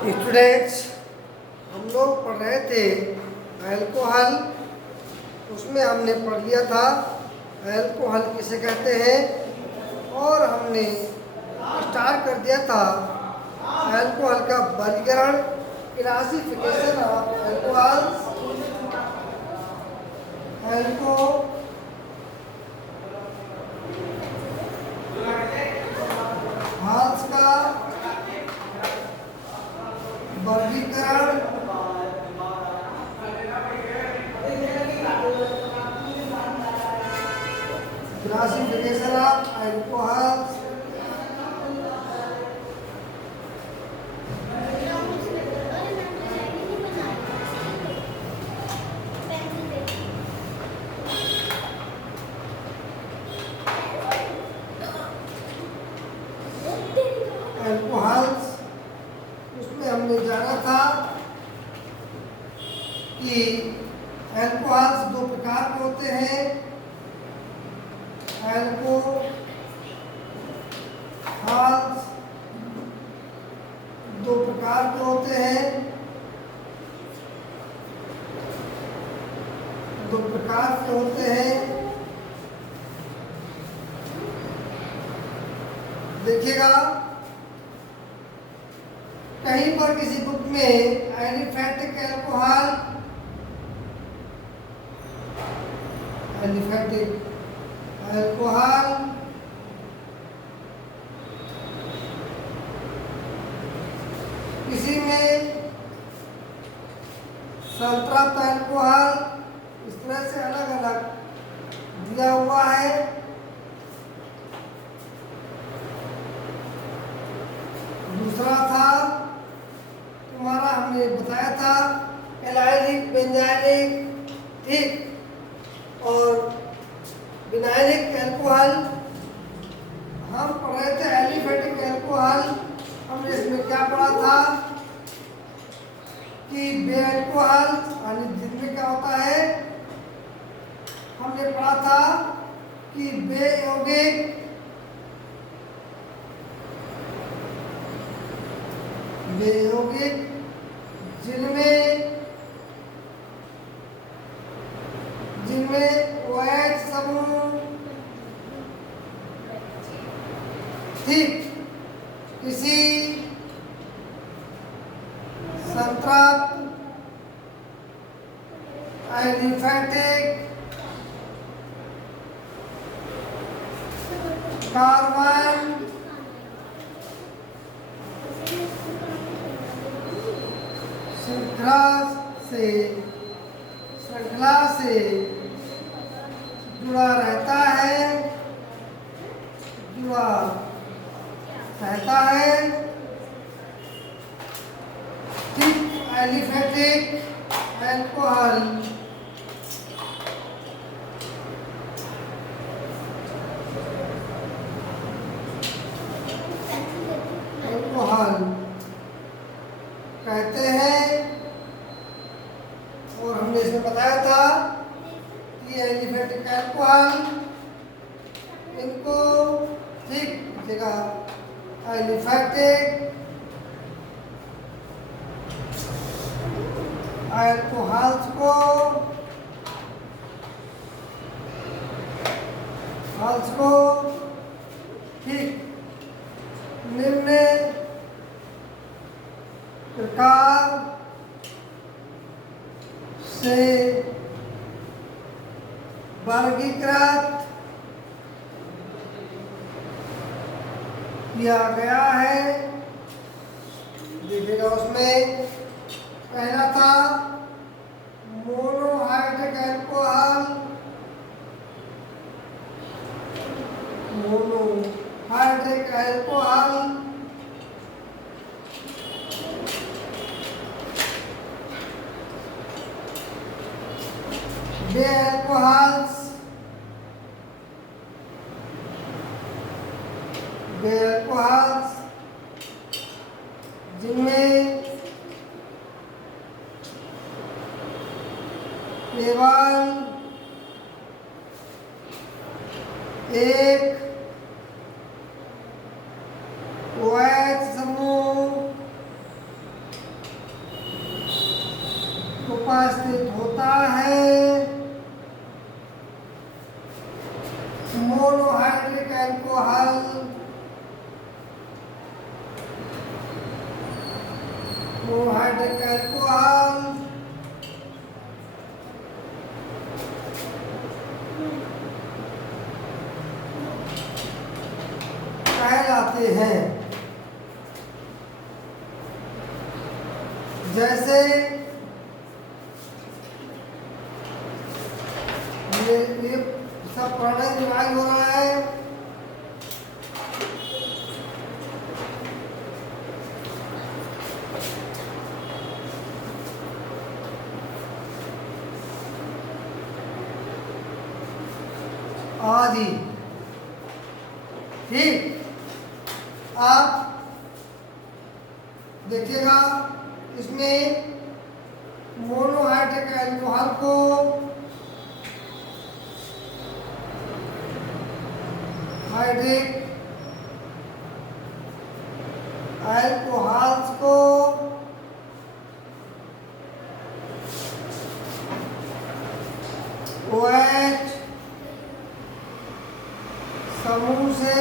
Students, हम लोग पढ़ रहे थे अल्कोहल। उसमें हमने पढ़ लिया था अल्कोहल किसे कहते हैं, और हमने स्टार्ट कर दिया था अल्कोहल का वर्गीकरण, क्लासिफिकेशन ऑफ अल्कोहल्स। अल्कोहल्स का वर्गीकरण, क्लासिफिकेशन ऑफ अल्कोहल्स। अल्कोहल्स, उसमें हमने जाना था कि अल्कोहल्स दो प्रकार के होते हैं। अल्कोहल्स दो प्रकार के होते हैं, दो प्रकार के होते हैं। देखिएगा, कहीं पर किसी बुक में एलिफेटिक अल्कोहल, एलिफेटिक अल्कोहल, किसी में संतृप्त अल्कोहल, इस तरह से अलग अलग दिया हुआ है। दूसरा था तुम्हारा, हमने बताया था एलाइलिक, बेंजाइलिक, ठीक, और विनाइलिक अल्कोहल। हम पढ़ रहे थे एलिफेटिक अल्कोहल। हमने इसमें क्या पढ़ा था कि बे अल्कोहल यानी जिनमें क्या होता है, हमने पढ़ा था कि बे यौगिक, बे यौगिक जिनमें OH समूह, ठीक, किसी संतृप्त एलिफेटिक कार्बन श्रृंखला से जुड़ा रहता है, ठीक, एलिफेटिक अल्कोहल। अल्कोहल कहते हैं, और हमने इसमें बताया था कि एलिफेटिक अल्कोहल, इनको ठीक लिखेगा एलिफेटिक अल्कोहल्स को ठीक निम्न प्रकार से वर्गीकृत किया गया है। देखिएगा, उसमें पहला था मोनोहाइड्रिक अल्कोहल, मोनोहाइड्रिक अल्कोहल, बे अल्कोहल्स, जिनमें केवल एक OH समूह उपस्थित होता है मोनोहाइड्रिक अल्कोहल मोनोहाइड्रिक अल्कोहल कहलाते हैं। जैसे ये सब पुराना रिवाइज हो रहा है। आदि ठीक, आप देखिएगा इसमें मोनोहाइड्रिक अल्कोहल को हाइड्रिक अल्कोहल्स को OH समूह से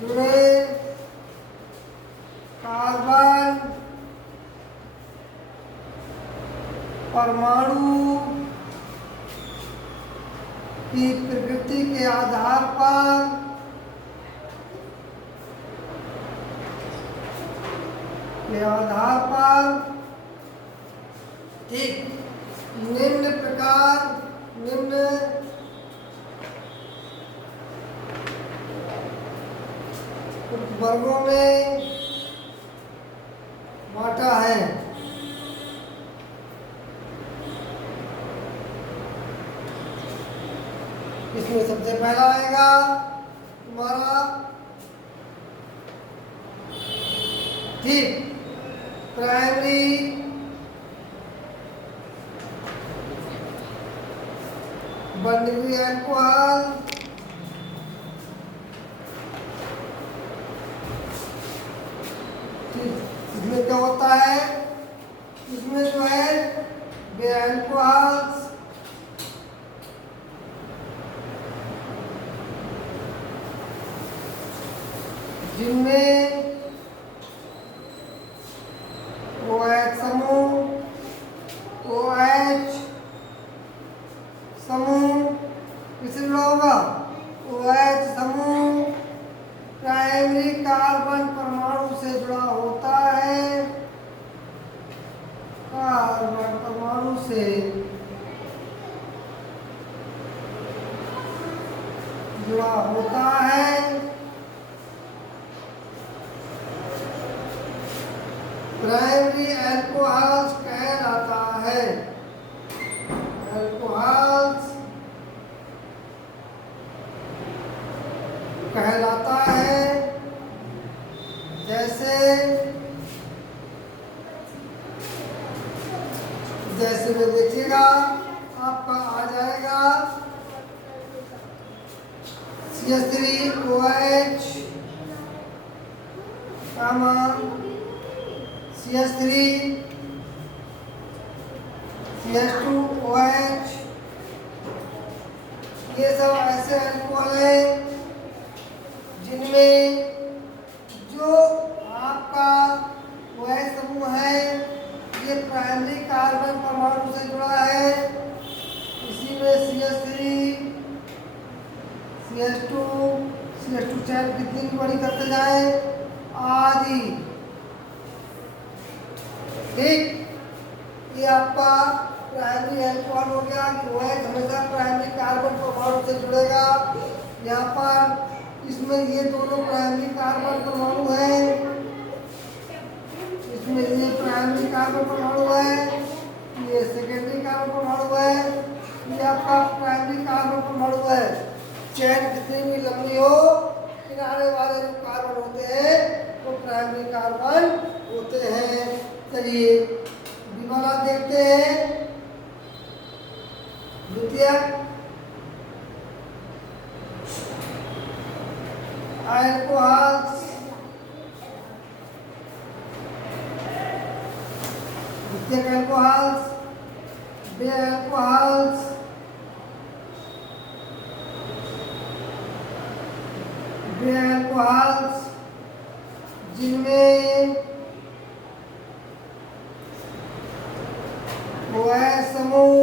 जुड़े कार्बन परमाणु की प्रकृति के आधार पर ठीक निम्न वर्गों में बांटा है। इसमें सबसे पहला आएगा तुम्हारा ठीक प्राइमरी बंधुई अल्कोहल इसमें क्या होता है, इसमें जो है वे अल्कोहल्स जिनमें OH समूह किससे जुड़ा होगा, OH समूह प्राइमरी कार्बन परमाणु से जुड़ा होता है, कार्बन परमाणु से जुड़ा होता है। प्राइमरी अल्कोहल्स कहलाता है, अल्कोहल्स कहलाता है। जैसे में देखिएगा आपका आ जाएगा CH3OH CH3 CH2OH, ये सब ऐसे अल्कोहल हैं जिनमें जो आपका OH समूह है ये प्राइमरी कार्बन परमाणु से जुड़ा है। इसी में CH3 CH2 चाहे कितनी भी बड़ी करते जाए आदि ठीक। ये आपका प्राइमरी अल्कोहल हो गया कि OH हमेशा प्राइमरी कार्बन परमाणु से जुड़ेगा। यहाँ पर इसमें ये दोनों प्राइमरी कार्बन परमाणु है, इसमें ये प्राइमरी कार्बन परमाणु है, ये सेकेंडरी कार्बन परमाणु है, ये आपका प्राइमरी कार्बन परमाणु है। चैन कितनी भी लंबी हो, किनारे वाले जो कार्बन होते हैं वो प्राइमरी कार्बन होते हैं। चलिए वाला देखते हैं। द्वितीयक अल्कोहल्स, द्वितीयक अल्कोहल्स, वे अल्कोहल्स जिनमें OH समूह,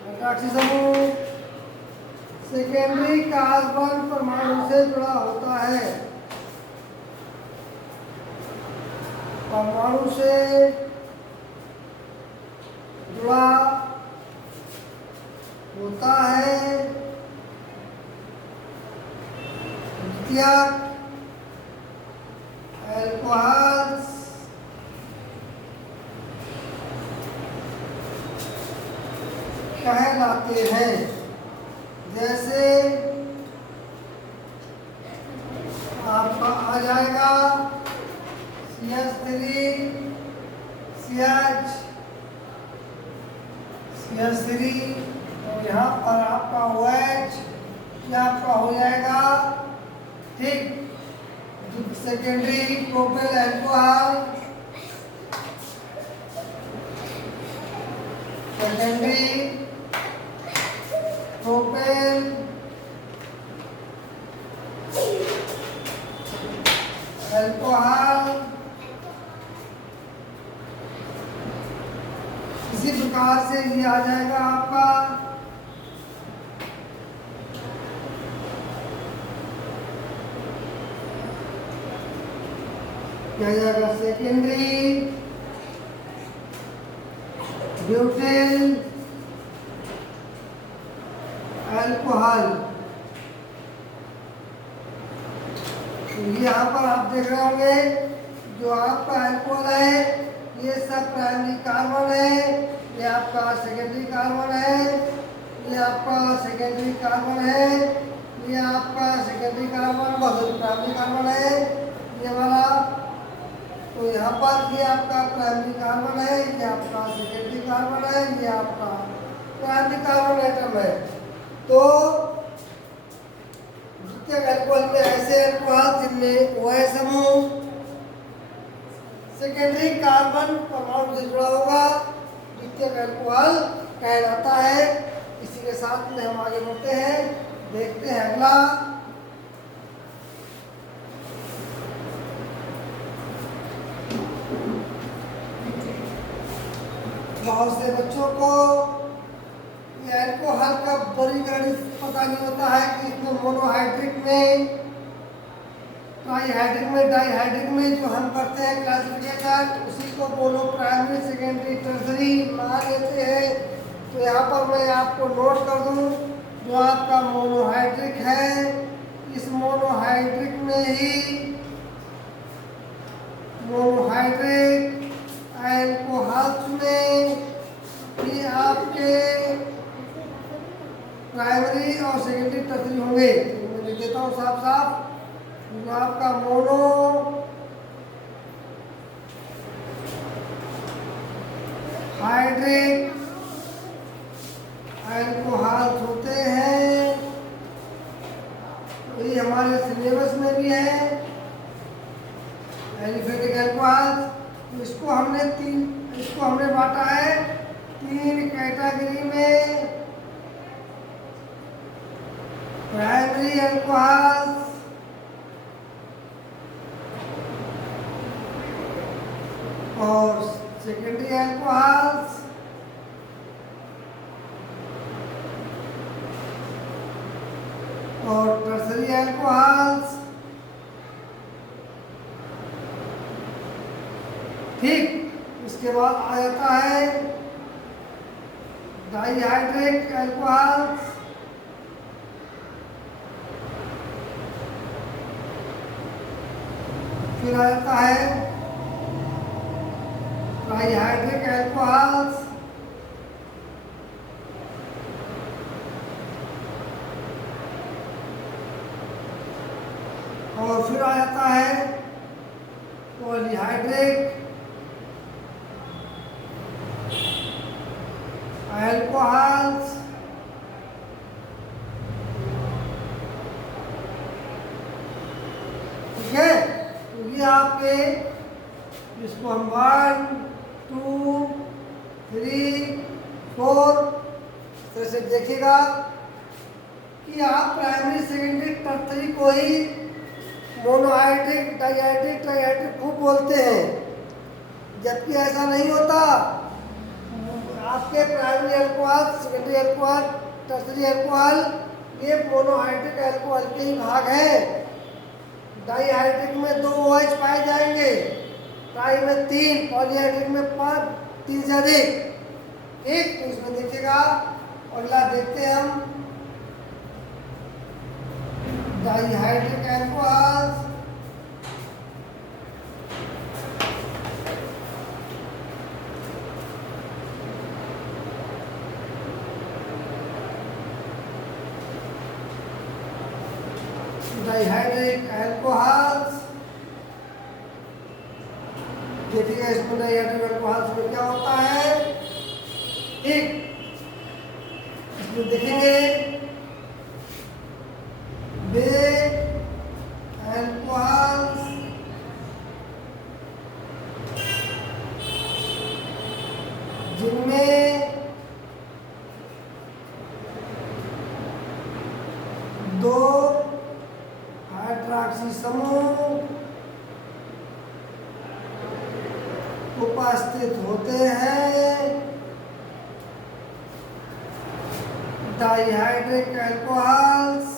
हाइड्रॉक्सी समूह सेकेंडरी कार्बन परमाणु से जुड़ा होता है, परमाणु से जुड़ा होता है। द्वितीयक अल्कोहल्स कहलाते हैं। जैसे आपका आ जाएगा CH3 और यहाँ पर आपका OH, ये आपका हो जाएगा, ठीक, secondary propel alcohol, secondary propel alcohol. इसी प्रकार से ये आ जाएगा आपका क्या जाएगा, सेकेंडरी ब्यूटिल अल्कोहल। यहाँ पर आप देख रहे होंगे जो आपका अल्कोहल है ये सब प्राइमरी कार्बन है, ये आपका सेकेंडरी कार्बन है, ये आपका सेकेंडरी कार्बन है, ये आपका सेकेंडरी कार्बन प्राइमरी कार्बन है, ये वाला। तो यहाँ पर ये आपका प्राइमरी कार्बन है, ये आपका सेकेंडरी कार्बन है, ये आपका प्राइमरी कार्बन एटम है। तो द्वितीयक अल्कोहल में ऐसे अल्कोहल जिनमें OH समूह सेकेंडरी कार्बन परमाणु से जुड़ा होगा द्वितीयक अल्कोहल कहलाता है। इसी के साथ में हम आगे बढ़ते हैं, देखते हैं अगला। बहुत से बच्चों को ये अल्कोहल का वर्गीकरण पता नहीं होता है कि इसमें मोनोहाइड्रिक में, ट्राईहाइड्रिक में, डाईहाइड्रिक में जो हम करते हैं क्लासिफिकेशन, उसी को मोनो, प्राइमरी, सेकेंडरी, टर्सरी मान लेते हैं। तो यहाँ पर मैं आपको नोट कर दूँ, जो आपका मोनोहाइड्रिक है, इस मोनोहाइड्रिक में ही मोनोहाइड्रिक अल्कोहल्स में भी आपके प्राइमरी और सेकेंडरी टर्सरी होंगे। तो मैं लिख देता हूँ साफ साफ, जो आपका मोनो हाइड्रिक अल्कोहल्स होते हैं। तो ये हमारे सिलेबस में भी है एलिफेटिक अल्कोहल्स। तो इसको हमने बांटा है 3 कैटेगरी में, प्राइमरी अल्कोहल्स, और सेकेंडरी अल्कोहल्स, और टर्सरी अल्कोहल्स। ठीक, इसके बाद आ जाता है डाईहाइड्रिक अल्कोहल्स, फिर आ जाता है ट्राईहाइड्रिक अल्कोहल्स, और फिर आ जाता है पॉलीहाइड्रिक अल्कोहल्स, ठीक है। तो ये आपके इसको हम 1 2 3 4 इस तरह से देखिएगा कि आप प्राइमरी सेकेंडरी टर्सरी को ही मोनोहाइड्रिक डाइहाइड्रिक ट्राइहाइड्रिक खूब बोलते हैं, जबकि ऐसा नहीं होता। आपके primary alcohol, secondary alcohol, tertiary alcohol ये मोनोहाइड्रिक अल्कोहल के ही भाग हैं। डाइहाइड्रिक में 2 OH पाए जाएंगे, ट्राई में 3, पॉलीहाइड्रिक में 5, 3 से अधिक। ठीक, तो इसमें देखिएगा। अगला देखते हैं हम डाइहाइड्रिक अल्कोहल। डाइहाइड्रिक अल्कोहल्स देखिएगा, इसमें डाइहाइड्रिक अल्कोहल्स में क्या होता है। ठीक, इसमें देखेंगे वे अल्कोहल्स जिनमें 2 हाइड्रॉक्सी समूह उपस्थित होते हैं। डाइहाइड्रिक अल्कोहल्स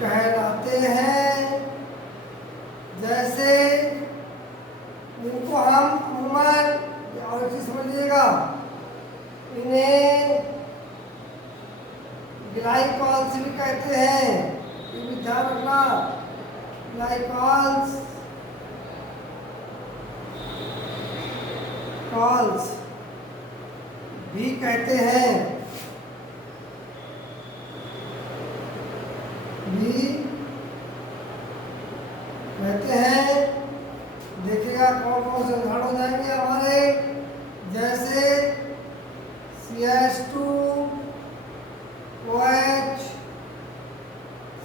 कहलाते हैं। जैसे इनको हम अमूमन और चीज समझिएगा, इन्हें ग्लाइकॉल्स भी कहते हैं, ये भी ध्यान रखना। ग्लाइकॉल्स कॉल्स भी कहते हैं, भी कहते हैं। देखिएगा कौन कौन से उदाहरण हो जाएंगे हमारे, जैसे CH2OH,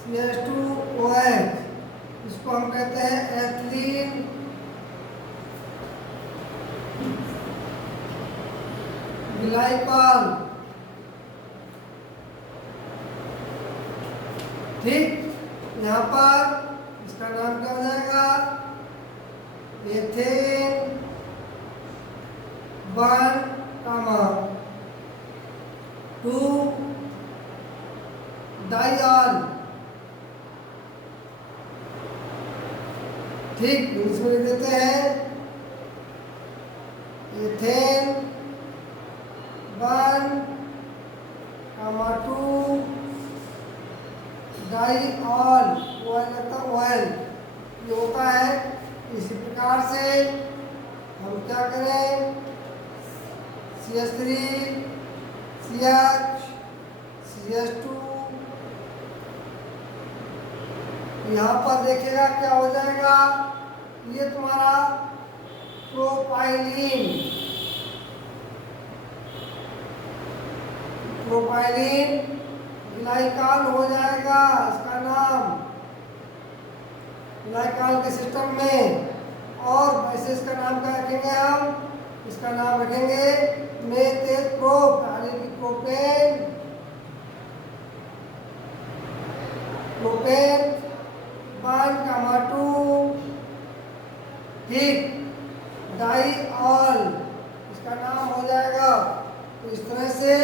CH2OH इसको हम कहते हैं एथिलीन ग्लाइकॉल। ठीक, यहाँ पर इसका नाम क्या हो जाएगा, एथेन 1, 2 डाइऑल। ठीक, इसमें लिख देते हैं एथेन 1, 2 डाइऑल। ऑयल ये होता है। इसी प्रकार से हम क्या करें, CH3 CH CH2, यहाँ पर देखिएगा क्या हो जाएगा, ये तुम्हारा प्रोपाइलीन ग्लाइकॉल हो जाएगा। इसका नाम ग्लाइकॉल के सिस्टम में। और वैसे इसका नाम क्या रखेंगे हम, इसका नाम रखेंगे मेथिल प्रोप, यानी कि प्रोपेन 1, 2। ठीक, डाइऑल इसका नाम हो जाएगा। तो इस तरह से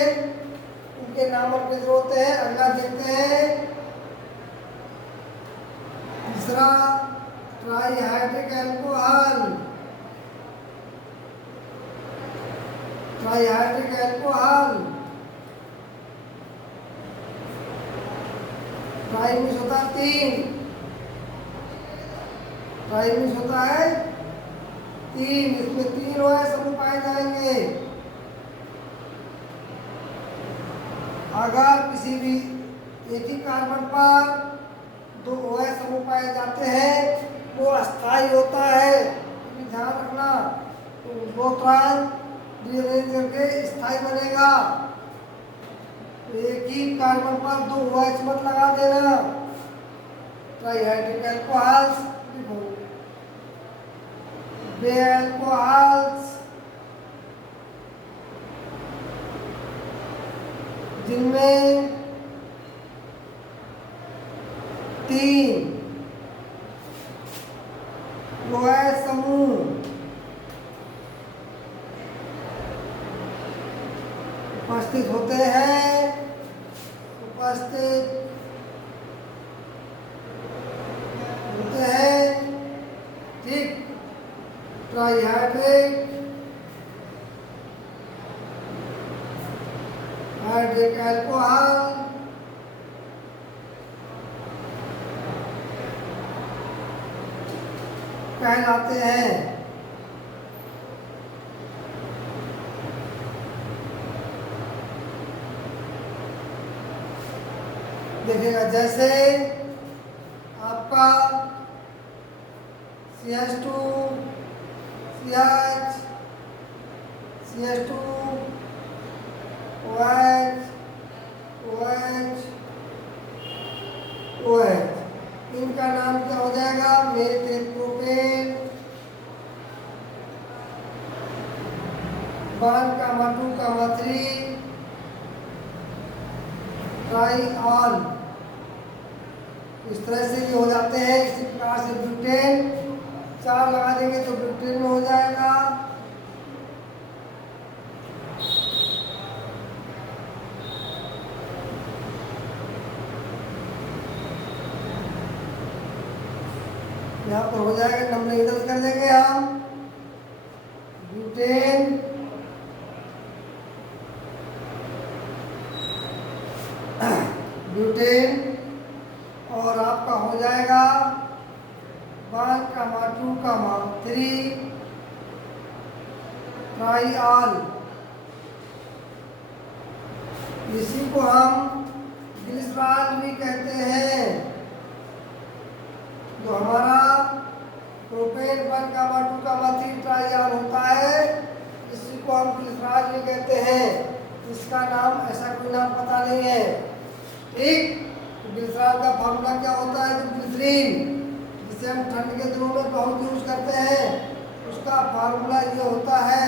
इनके नामकरण होते हैं। अगला देखते हैं तीसरा, trihydric alcohol. Trihydric alcohol try means होता है 3, ट्राई मीन्स होता है 3, इसमें 3 OH समूह पाए जाएंगे। अगर किसी भी एक ही कार्बन पर 2 OH समूह पाए जाते हैं वो अस्थाई होता है, ध्यान तो बोट्रान रीअरेंज करके स्थाई बनेगा। तो एक ही कार्बन पर 2 OH मत लगा देना। ट्राइहाइड्रिक अल्कोहल्स लिखो, वे अल्कोहल्स जिनमें 3 OH समूह उपस्थित होते हैं, ठीक। ट्राइहाइड्रिक अल्कोहल कहलाते हैं। देखिएगा, जैसे आपका CH2 CH CH2 OH OH OH, इनका नाम क्या हो जाएगा? मेथिओप्रोपेन 1,2,3 ट्राइऑल। इस तरह से ये हो जाते हैं। इसी प्रकार से ब्यूटेन 4 लगा देंगे तो ब्यूटेन में हो जाएगा। यहाँ पर हो जाएगा, नंबरिंग इधर कर देंगे हम। ब्यूटेन और आपका हो जाएगा 1,2,3 ट्राइऑल। इसी को हम ग्लिसरॉल भी कहते हैं। जो हमारा प्रोपेन 1,2,3 ट्राइऑल होता है, इसी को हम ग्लिसरॉल भी कहते हैं। इसका नाम, ऐसा कोई नाम पता नहीं है, ठीक। ग्लिसरॉल का फार्मूला क्या होता है? ग्लिसरीन, जिसे हम ठंड के दिनों में बहुत यूज करते हैं, उसका फार्मूला ये होता है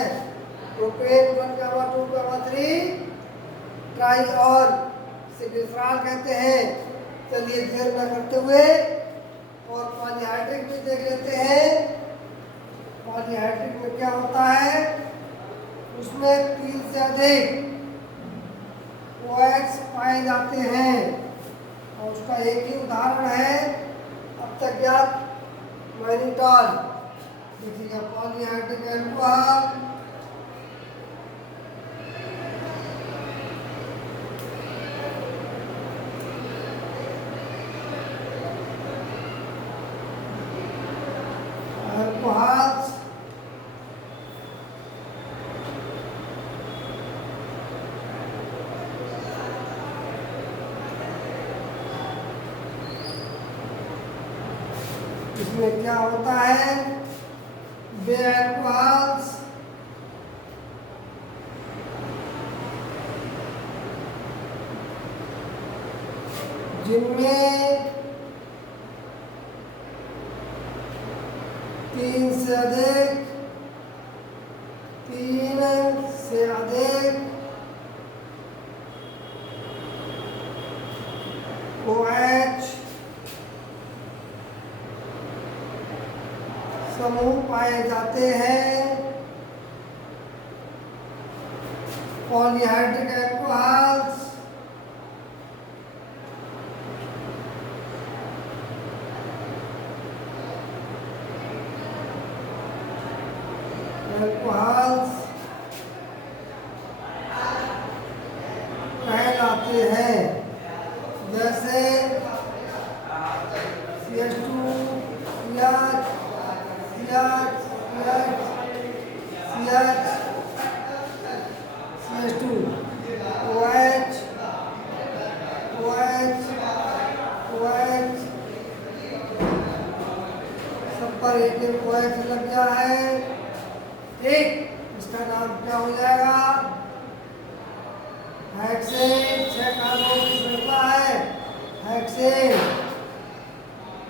प्रोपेन 1,2,3 ट्राइऑल, इसे ग्लिसरॉल कहते हैं। चलिए देर न करते हुए और पॉलीहाइड्रिक भी देख लेते हैं। पॉलीहाइड्रिक में क्या होता है? उसमें 3 से अधिक OH पाए जाते हैं और उसका एक ही उदाहरण है अब तक ज्ञात मैनिटॉल। देखिएगा, पॉलीहाइड्रिक अल्कोहल अल्कोहल्स इसमें क्या होता है? वे अल्कोहल्स जिनमें 3 से अधिक OH समूह पाए जाते हैं। पॉलीहाइड्रिक अल्कोहल्स कहलाते हैं। जैसे CH2 CH2 OH सब पर एक OH लग गया है। ठीक, इसका नाम क्या हो जाएगा? हेक्सेन। 6 कार्बन की श्रृंखला है हेक्सेन।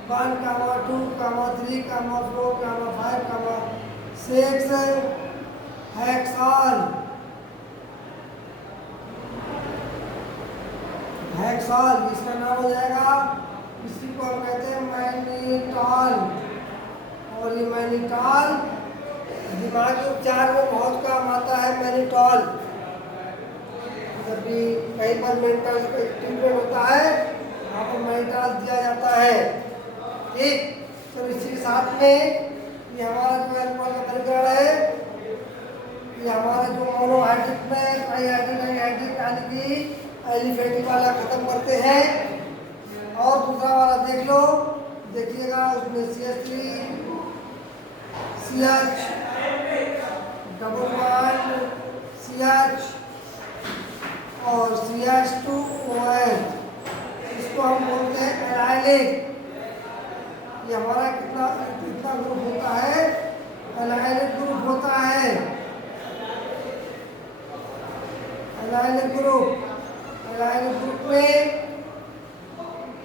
1, 2, 3, 4, 5, 6 हेक्सॉल। हेक्सॉल इसका नाम हो जाएगा, इसी को हम कहते हैं मैग्नीटॉल। और ये मैग्नीटॉल दिमागी उपचार में बहुत काम आता है। मैग्नीटॉल जब भी कहीं पर मेंटल ट्रीटमेंट होता है वहाँ पर मैग्नीटॉल दिया जाता है। ठीक, तो इसी के साथ में ये हमारा जो एल्कोहल का परिकरण है, ये हमारा जो मोनोहाइड्रिक में ट्राईहाइड्रिक यानी कि एलिफेटिक वाला खत्म करते हैं। और दूसरा वाला देख लो, देखिएगा उसमें CH3 CH double bond CH और CH2OH, इसको हम बोलते हैं एलाइलिक। ये हमारा कितना ग्रुप होता है? एलाइलिक ग्रुप होता है। एलाइलिक ग्रुप में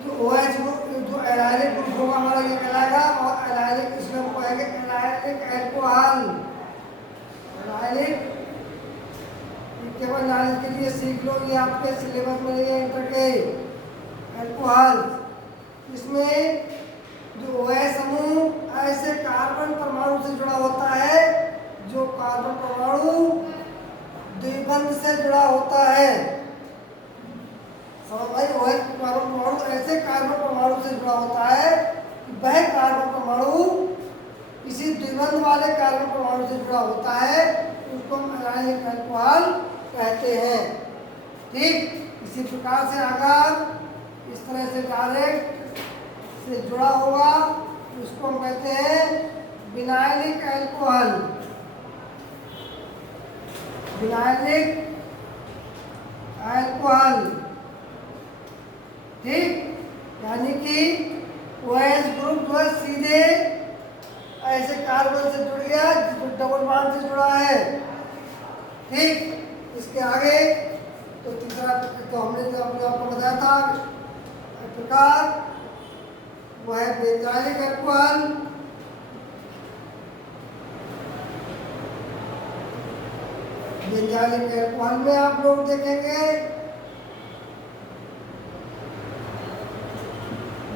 जो OH जो एलाइलिक ग्रुप होगा हमारा ये कहलाएगा। और एलाइलिक इसमें हम कहेंगे एलाइलिक अल्कोहल। एलाइलिक केवल नॉलेज के लिए सीख लो, ये आपके सिलेबस में नहीं है इंटर के। अल्कोहल इसमें जो OH समूह ऐसे कार्बन परमाणु से जुड़ा होता है जो कार्बन परमाणु द्विबंध से जुड़ा होता है। समझ भाई, OH परमाणु ऐसे कार्बन परमाणु से जुड़ा होता है कि वह कार्बन परमाणु किसी द्विबंध वाले कार्बन परमाणु से जुड़ा होता है, उसको हम एलाइलिक अल्कोहल कहते हैं। ठीक, इसी प्रकार से अगर इस तरह से डायरेक्ट से जुड़ा होगा तो उसको हम कहते हैं विनाइलिक अल्कोहल। Vinylic alcohol. ठीक, यानी कि OH ग्रुप जो है सीधे ऐसे कार्बन से जुड़ गया जो डबल बॉन्ड से जुड़ा है। ठीक, इसके आगे तो तीसरा तो हमने जो आपको बताया था प्रकार वो है बेंजाइलिक अल्कोहल। बेंजाइलिक अल्कोहल में आप लोग देखेंगे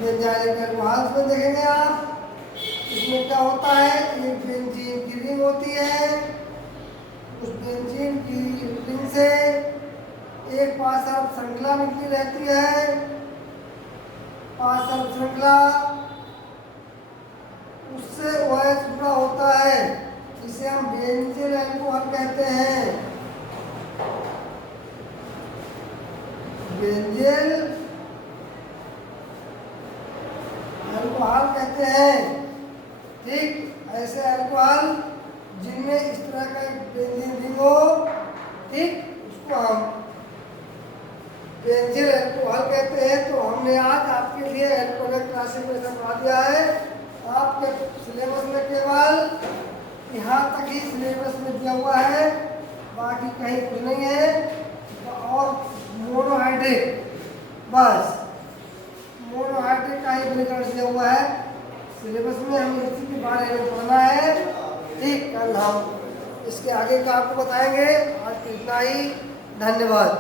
बेंजाइलिक अल्कोहल में देखेंगे आप, इसमें क्या होता है? एक बेंजीन की रिंग होती है, उस बेंजीन की रिंग से एक पाशर श्रृंखला निकली रहती है। पाशर श्रृंखला उससे OH जुड़ा होता है, इसे हम बेंजील अल्कोहल कहते हैं। बेंजील अल्कोहल कहते हैं। ठीक, ऐसे अल्कोहल जिनमें इस तरह का एक बेंजीन रिंग हो, ठीक, उसको हम बेंजील अल्कोहल कहते हैं। तो हमने आज आपके लिए अल्कोहलिक क्लासिफिकेशन पढ़ा दिया है। आपके सिलेबस में केवल यहाँ तक ही सिलेबस में दिया हुआ है, बाकी कहीं कुछ नहीं है। और मोनोहाइड्रिक, बस मोनोहाइड्रिक का ही वर्गीकरण दिया हुआ है सिलेबस में, हमें इसी के बारे में पढ़ना है। ठीक, कल हम इसके आगे का आपको बताएंगे। आज इतना ही, धन्यवाद।